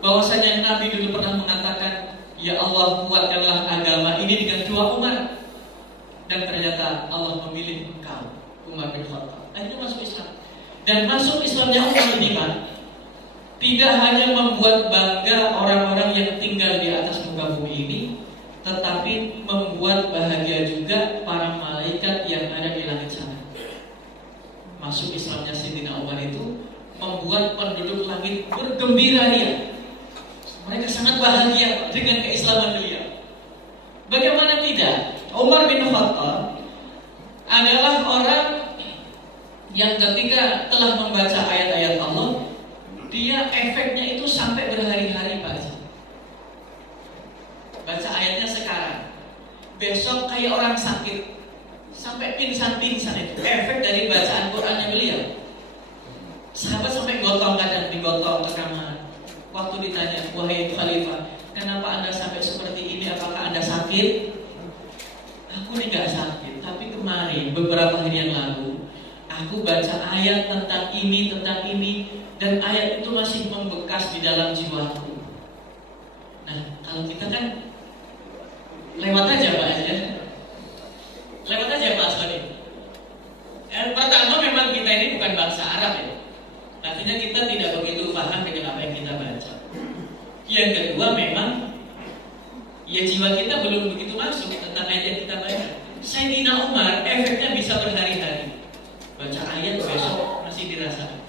bahwasanya Nabi dulu pernah mengatakan, ya Allah, kuatkanlah agama ini dengan dua Umar. Dan ternyata Allah memilih engkau, Umar bin Khattab. Akhirnya masuk Islam. Dan masuk Islamnya Umar ini, Pak, tidak hanya membuat bangga orang-orang yang tinggal di atas muka bumi ini, tetapi membuat bahagia juga para malaikat yang ada di langit sana. Masuk Islamnya Sayyidina Umar itu membuat penduduk langit bergembira ria. Mereka sangat bahagia dengan keislaman beliau. Bagaimana tidak? Umar bin Khattab adalah orang yang ketika telah membaca ayat-ayat Allah, dia efeknya itu sampai berhari-hari, Pak. Baca ayatnya sekarang, besok kayak orang sakit, sampai pingsan-pingsan. Itu efek dari bacaan Qurannya beliau. Sahabat sampai gotong, kadang digotong ke kamar. Waktu ditanya, wahai Khalifah, kenapa Anda sampai seperti ini? Apakah Anda sakit? Aku ini gak sakit, tapi kemarin beberapa hari yang lalu aku baca ayat tentang ini, dan ayat itu masih membekas di dalam jiwaku. Nah, kalau kita kan lewat aja, Pak, aja. Lewat aja, Pak Sony. Pertama, memang kita ini bukan bangsa Arab ya. Artinya kita tidak begitu paham dengan apa yang kita baca. Yang kedua, memang ya jiwa kita belum begitu masuk tentang ayat yang kita baca. Sayyidina Umar efeknya bisa berhari-hari. Baca ayat besok masih dirasakan.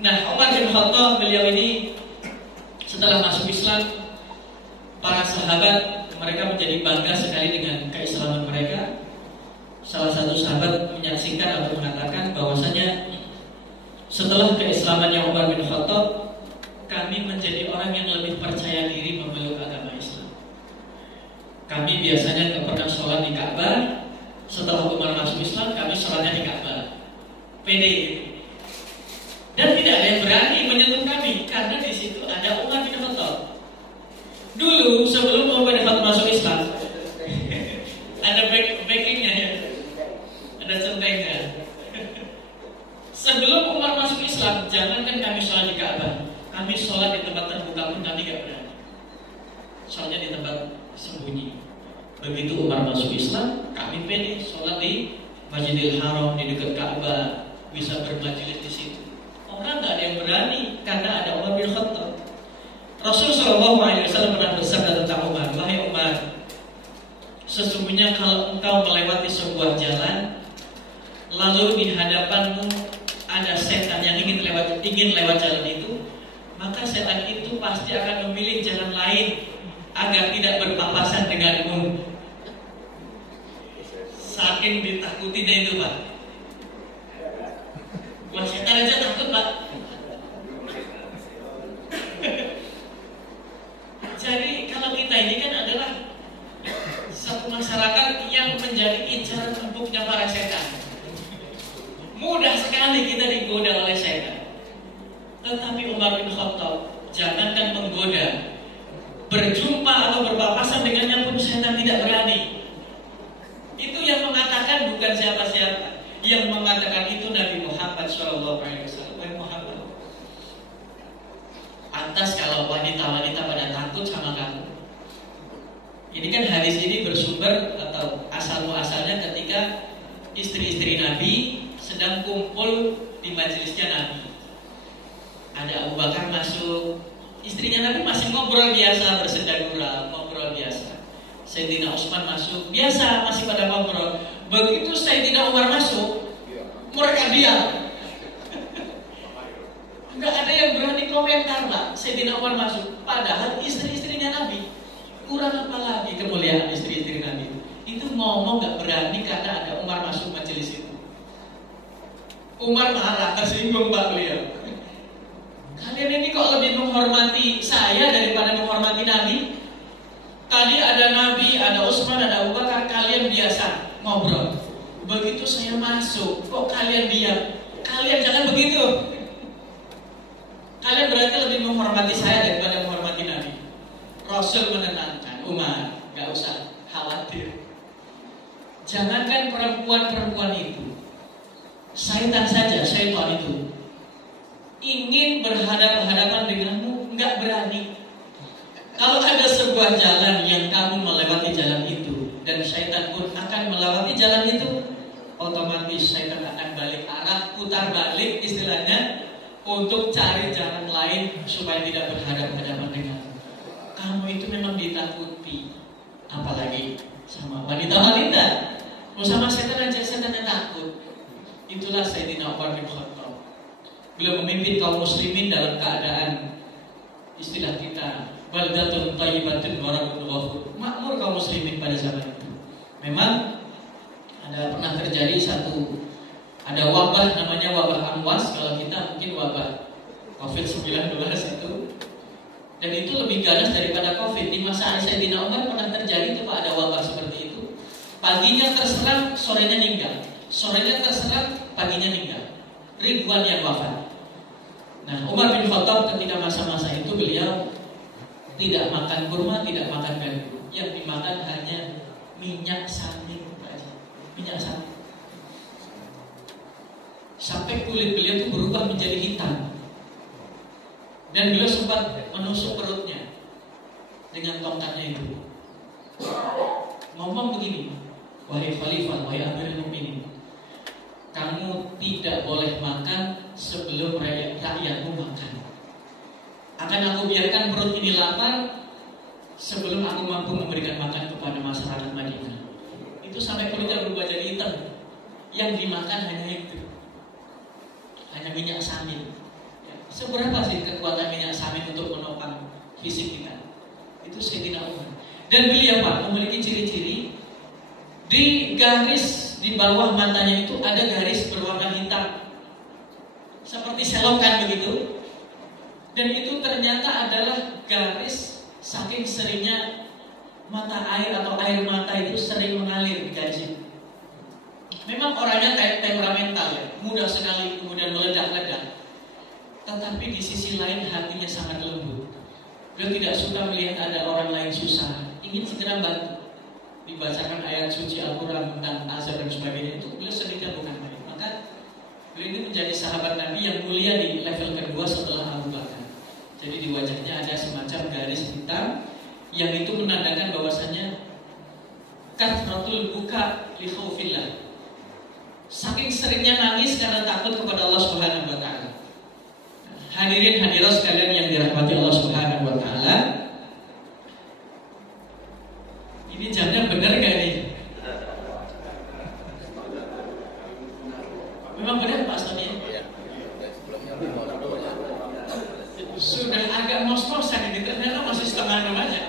Nah, Umar bin Khattab beliau ini setelah masuk Islam, para sahabat mereka menjadi bangga sekali dengan keislaman mereka. Salah satu sahabat menyaksikan atau mengatakan bahwasanya setelah keislamannya Umar bin Khattab, kami menjadi orang yang lebih percaya diri memeluk agama Islam. Kami biasanya tidak pernah sholat di Ka'bah. Setelah Umar masuk Islam, kami sholatnya di Ka'bah. Pede. Dan tidak ada yang berani menyentuh kami karena di situ ada Umar bin Khattab. Dulu sebelum Umar bin Khattab masuk Islam, ada backingnya ya, ada centengnya. Sebelum Umar masuk Islam, jangankan kami sholat di Ka'bah, kami sholat di tempat terbuka pun kami gak berani. Soalnya di tempat sembunyi. Begitu Umar masuk Islam, kami pede sholat di Masjidil Haram, di dekat Ka'bah, bisa bermajelis di situ. Orang gak ada yang berani karena ada Umar bin Khattab. Rasulullah SAW pernah bersabda tentang Umar, wahai Umar, sesungguhnya kalau engkau melewati sebuah jalan, lalu di hadapanmu ada setan yang ingin lewat jalan itu, maka setan itu pasti akan memilih jalan lain agar tidak berpapasan denganmu. Saking ditakutinya itu, Pak. Buat setan aja takut, Pak. Jadi kalau kita ini kan adalah satu masyarakat yang menjadi incaran empuknya para setan. Mudah sekali kita digoda oleh setan. Tetapi Umar bin Khattab jangankan menggoda, berjumpa atau berpapasan dengannya pun setan tidak berani. Ini kan hadis ini bersumber atau asal muasalnya ketika istri-istri Nabi sedang kumpul di majelisnya Nabi. Ada Abu Bakar masuk, istrinya Nabi masih ngobrol biasa, bersenda gurau, ngobrol biasa. Sayyidina Utsman masuk, biasa masih pada ngobrol. Begitu Sayyidina Umar masuk, mereka diam. Enggak ada yang berani komentar, Pak. Sayyidina Umar masuk, padahal istri-istrinya Nabi. Kurang apa lagi kemuliaan istri-istri Nabi itu ngomong gak berani karena ada Umar masuk majelis itu. Umar marah, tersinggung Pak beliau. Kalian ini kok lebih menghormati saya daripada menghormati Nabi? Tadi ada Nabi, ada Utsman, ada Abu Bakar, kalian biasa ngobrol. Begitu saya masuk, kok kalian diam? Kalian jangan begitu. Kalian berarti lebih menghormati saya daripada menghormati Nabi. Rasul menenangkan Umar, gak usah khawatir. Jangankan perempuan-perempuan itu, syaitan saja, syaitan itu ingin berhadapan-hadapan denganmu, gak berani. Kalau ada sebuah jalan yang kamu melewati jalan itu, dan syaitan pun akan melewati jalan itu, otomatis syaitan akan balik arah, putar balik istilahnya, untuk cari jalan lain supaya tidak berhadapan-hadapan denganmu. Kamu itu memang ditakuti, apalagi sama wanita-wanita. Sama setan aja setannya takut. Itulah Sayyidina Umar bin Khattab. Beliau memimpin kaum muslimin dalam keadaan istilah kita baldatun thayyibatun wa rabbun ghafur. Makmur kaum muslimin pada zaman itu. Memang pernah terjadi ada wabah namanya wabah Amwas. Kalau kita mungkin wabah COVID-19 itu. Dan itu lebih ganas daripada COVID. Di masa Sayyidina Umar pernah terjadi itu Pak, ada wabah seperti itu. Paginya terserang, sorenya meninggal. Sorenya terserang, paginya meninggal. Ribuan yang wafat. Nah, Umar bin Khattab ketika masa-masa itu beliau tidak makan kurma, tidak makan gandum. Yang dimakan hanya minyak samin, minyak samin. Sampai kulit beliau itu berubah menjadi hitam. Dan beliau sempat menusuk perutnya dengan tongkatnya itu. Ngomong begini, wahai khalifah, wahai amirul mukminin, kamu tidak boleh makan sebelum rakyatmu makan. Akan aku biarkan perut ini lapar sebelum aku mampu memberikan makan kepada masyarakat Madinah. Itu sampai kulitnya berubah jadi hitam. Yang dimakan hanya itu, hanya minyak samin. Seberapa sih kekuatan minyak samin untuk menopang fisik kita? Itu Sayyidina Umar. Dan beliau Pak memiliki ciri-ciri. Di garis di bawah matanya itu ada garis berwarna hitam, seperti selokan begitu. Dan itu ternyata adalah garis saking seringnya mata air atau air mata itu sering mengalir di garis itu. Memang orangnya temperamental ya, mudah sekali kemudian meledak-ledak. Tetapi di sisi lain hatinya sangat lembut. Beliau tidak suka melihat ada orang lain susah, ingin segera bantu. Dibacakan ayat suci Al-Quran tentang azab dan sebagainya, itu beliau sedikit bukan main. Maka beliau ini menjadi sahabat Nabi yang mulia di level kedua setelah Abu Bakar. Jadi di wajahnya ada semacam garis hitam yang itu menandakan bahwasannya kathratul buka li khaufillah. Saking seringnya nangis karena takut kepada Allah Subhanahu wa taala. Hadirin hadirat sekalian yang dirahmati Allah Subhanahu wa taala. Ini jamnya benar gak nih? Memang benar Pak Stoni? Sudah agak ngos-ngosan ini, ternyata masih setengah 6 aja.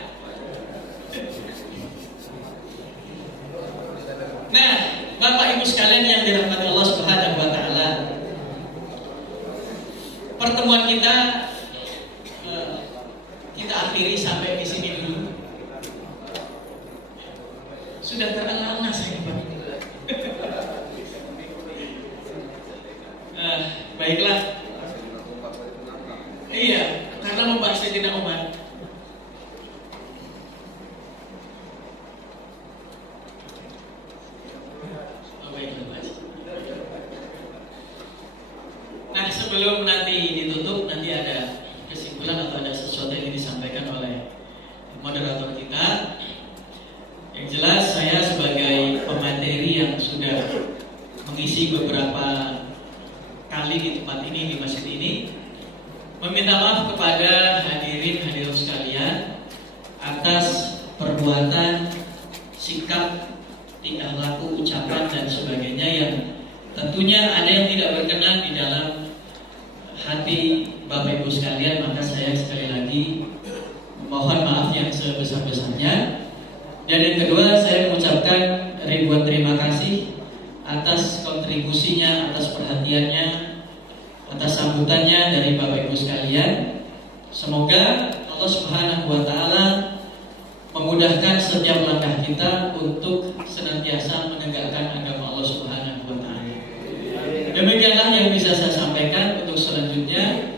Nah, Bapak Ibu sekalian yang dirahmati Allah Subhanahu wa taala. Pertemuan kita akhiri sampai di sini dulu. Sudah terlama saya Pak. Baiklah. Iya, karena membahas Sayyidina Umar. Nah, sebelum nanti ditutup, nanti ada kesimpulan atau ada sesuatu yang disampaikan oleh moderator kita. sikap, tingkah laku, ucapan dan sebagainya yang tentunya ada yang tidak berkenan di dalam hati Bapak Ibu sekalian, maka saya sekali lagi mohon maaf yang sebesar-besarnya. Dan yang kedua, saya mengucapkan ribuan terima kasih atas kontribusinya, atas perhatiannya, atas sambutannya dari Bapak Ibu sekalian. Semoga Allah Subhanahu wa Ta'ala memudahkan setiap langkah kita untuk senantiasa menegakkan agama Allah Subhanahu wa Ta'ala. Demikianlah yang bisa saya sampaikan untuk selanjutnya.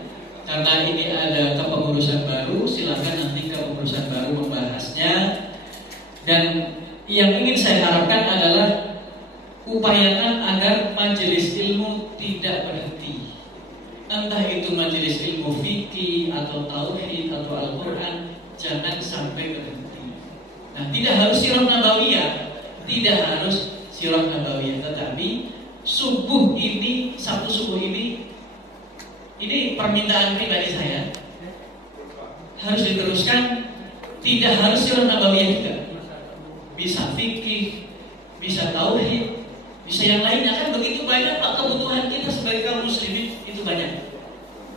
Karena ini ada kepengurusan baru, silakan nanti kepengurusan baru membahasnya. Dan yang ingin saya harapkan adalah upayakan agar majelis ilmu tidak berhenti. Entah itu majelis ilmu fikih atau tauhid atau Al-Quran, jangan sampai berhenti. Nah, tidak harus sirah nabawiyah, tetapi subuh ini, Sabtu subuh ini permintaan pribadi saya harus diteruskan. Tidak harus sirah nabawiyah juga, bisa fikih, bisa tauhid, bisa yang lainnya. Kan begitu banyak Pak kebutuhan kita sebagai kaum muslimin, itu banyak.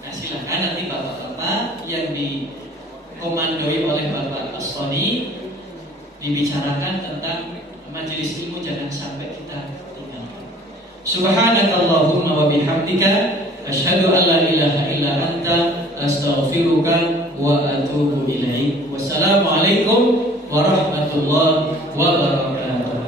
Nah, silakan nanti bapak-bapak yang dikomandoi oleh Bapak Asqoni dibicarakan tentang majelis ilmu, jangan sampai kita tinggalkan. Subhanakallahumma wa bihamdika asyhadu an la ilaha illa anta astaghfiruka wa atubu ilaik. Wassalamualaikum warahmatullahi